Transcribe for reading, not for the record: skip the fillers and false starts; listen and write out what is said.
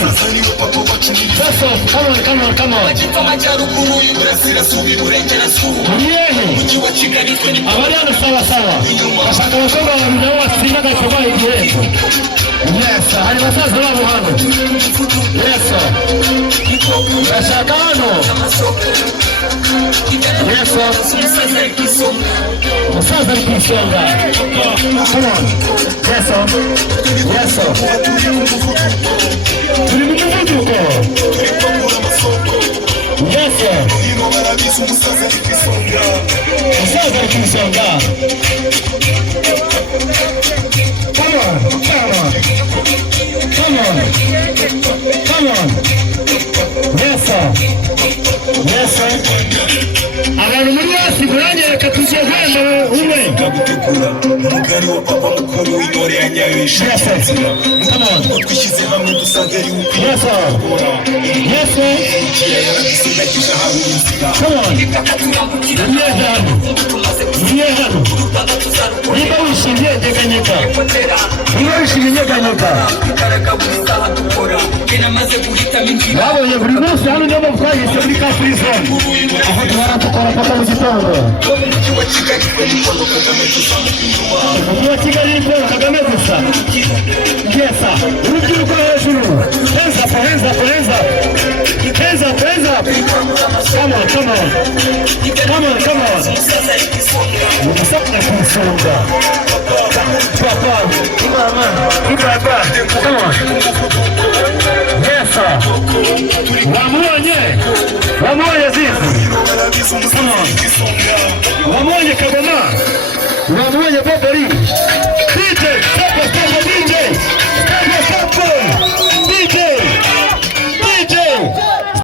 That's all. Come on. Abariano sawa. Ashaka abakobwa babiri basinda gakubaye igihembo. Yes, hari basaza babo hano. Yes. Ashaka hano. Yes. Musaza ari kwisonga. Come on. Yes. Turi mu muvuduko. Yes. Musaza ari kwisonga. Come on. Yes, sir. Abantu muri hasi buranye reka tuzegwenda umwe. Umugari wa papa mukuru w'intore ya Nyabisha. Yes, sir. Come on. Twishyize hamwe dusangeri upi. Yes, sir. Come on. Yehano. Niba wishimiye nyeganyega. Babonye buri munsi hano niyo mpamvu twahise muri ka free zone. Aho duhora dukora paka mu gitondo. Umujyi wa Kigali ni Paul Kagame gusa. Yes, sir. Urubyiruko hejuru. Hands up. Come on. Musaza kwisonga. Papa. Come on. Yes, sir. Wamuonye zizi. Come on. Wamuonye Kagame.